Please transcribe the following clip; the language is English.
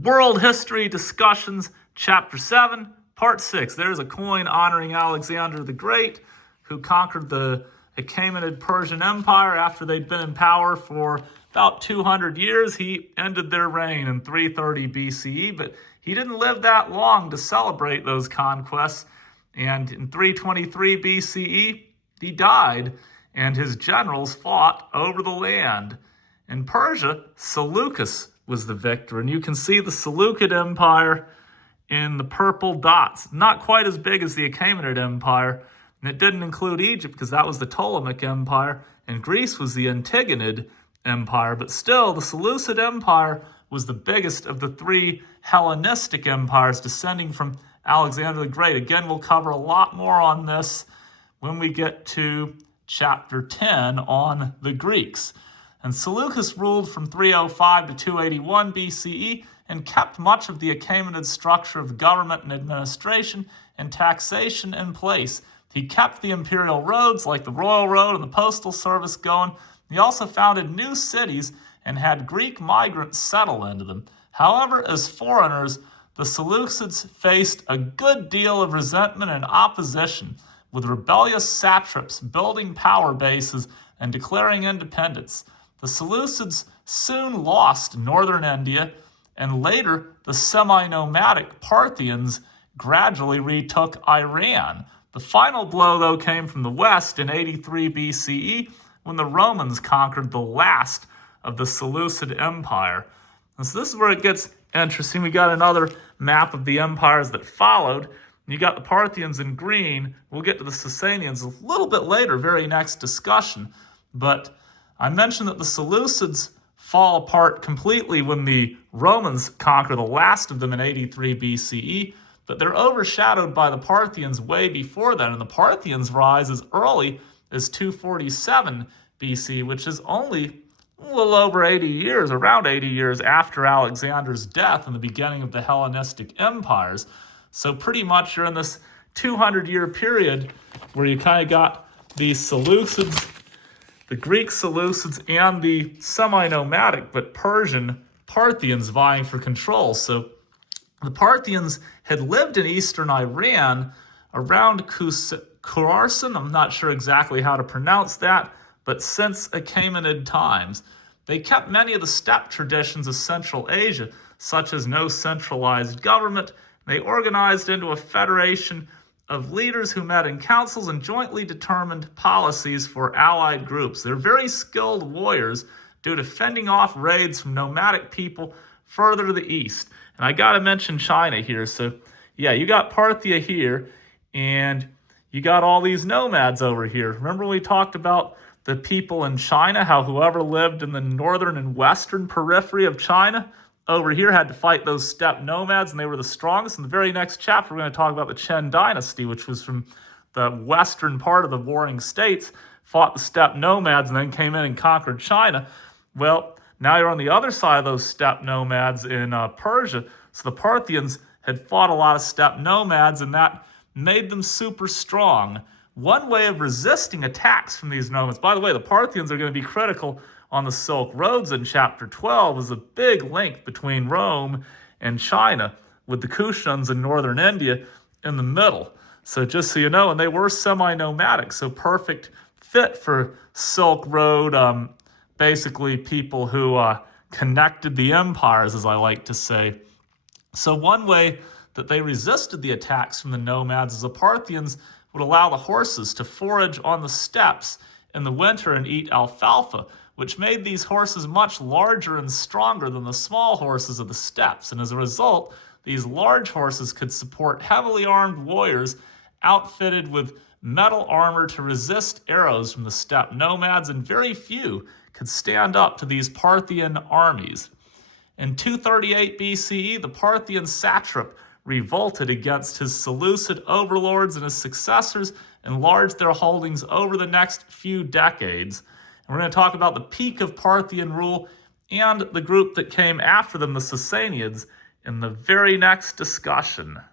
World History Discussions, Chapter 7, Part 6. There's a coin honoring Alexander the Great, who conquered the Achaemenid Persian Empire after they'd been in power for about 200 years. He ended their reign in 330 BCE, but he didn't live that long to celebrate those conquests. And in 323 BCE, he died, and his generals fought over the land. In Persia, Seleucus was the victor, and you can see the Seleucid Empire in the purple dots. Not quite as big as the Achaemenid Empire, and it didn't include Egypt because that was the Ptolemaic Empire, and Greece was the Antigonid Empire, but still, the Seleucid Empire was the biggest of the three Hellenistic empires descending from Alexander the Great. Again, we'll cover a lot more on this when we get to chapter 10 on the Greeks. And Seleucus ruled from 305 to 281 BCE and kept much of the Achaemenid structure of government and administration and taxation in place. He kept the imperial roads like the Royal Road and the Postal Service going. He also founded new cities and had Greek migrants settle into them. However, as foreigners, the Seleucids faced a good deal of resentment and opposition, with rebellious satraps building power bases and declaring independence. The Seleucids soon lost northern India, and later the semi-nomadic Parthians gradually retook Iran. The final blow, though, came from the west in 83 BCE when the Romans conquered the last of the Seleucid Empire. And so this is where it gets interesting. We got another map of the empires that followed. You got the Parthians in green. We'll get to the Sasanians a little bit later, very next discussion. But I mentioned that the Seleucids fall apart completely when the Romans conquer the last of them in 83 BCE, but they're overshadowed by the Parthians way before then, and the Parthians rise as early as 247 BC, which is only a little over 80 years, around 80 years after Alexander's death and the beginning of the Hellenistic empires. So pretty much you're in this 200-year period where you kind of got the Seleucids, the Greek Seleucids, and the semi-nomadic but Persian Parthians vying for control. So the Parthians had lived in eastern Iran around Khurasan. I'm not sure exactly how to pronounce that, but since Achaemenid times. They kept many of the steppe traditions of Central Asia, such as no centralized government. They organized into a federation of leaders who met in councils and jointly determined policies for allied groups. They're very skilled warriors due to fending off raids from nomadic people further to the east. And I got to mention China here. So, yeah, you got Parthia here, and you got all these nomads over here. Remember when we talked about the people in China, how whoever lived in the northern and western periphery of China over here had to fight those steppe nomads, and they were the strongest. In the very next chapter, we're going to talk about the Chen dynasty, which was from the western part of the warring states, fought the steppe nomads, and then came in and conquered China. Well, now you're on the other side of those steppe nomads in Persia. So the Parthians had fought a lot of steppe nomads, and that made them super strong. One way of resisting attacks from these nomads, by the way, the Parthians are going to be critical on the Silk Roads in chapter 12, is a big link between Rome and China, with the Kushans in northern India in the middle. So just so you know, and they were semi-nomadic, so perfect fit for Silk Road, basically people who connected the empires, as I like to say. So one way that they resisted the attacks from the nomads is the Parthians would allow the horses to forage on the steppes in the winter and eat alfalfa, which made these horses much larger and stronger than the small horses of the steppes. And as a result, these large horses could support heavily armed warriors outfitted with metal armor to resist arrows from the steppe nomads, and very few could stand up to these Parthian armies. In 238 BCE, the Parthian satrap revolted against his Seleucid overlords, and his successors enlarged their holdings over the next few decades. And we're going to talk about the peak of Parthian rule and the group that came after them, the Sasanians, in the very next discussion.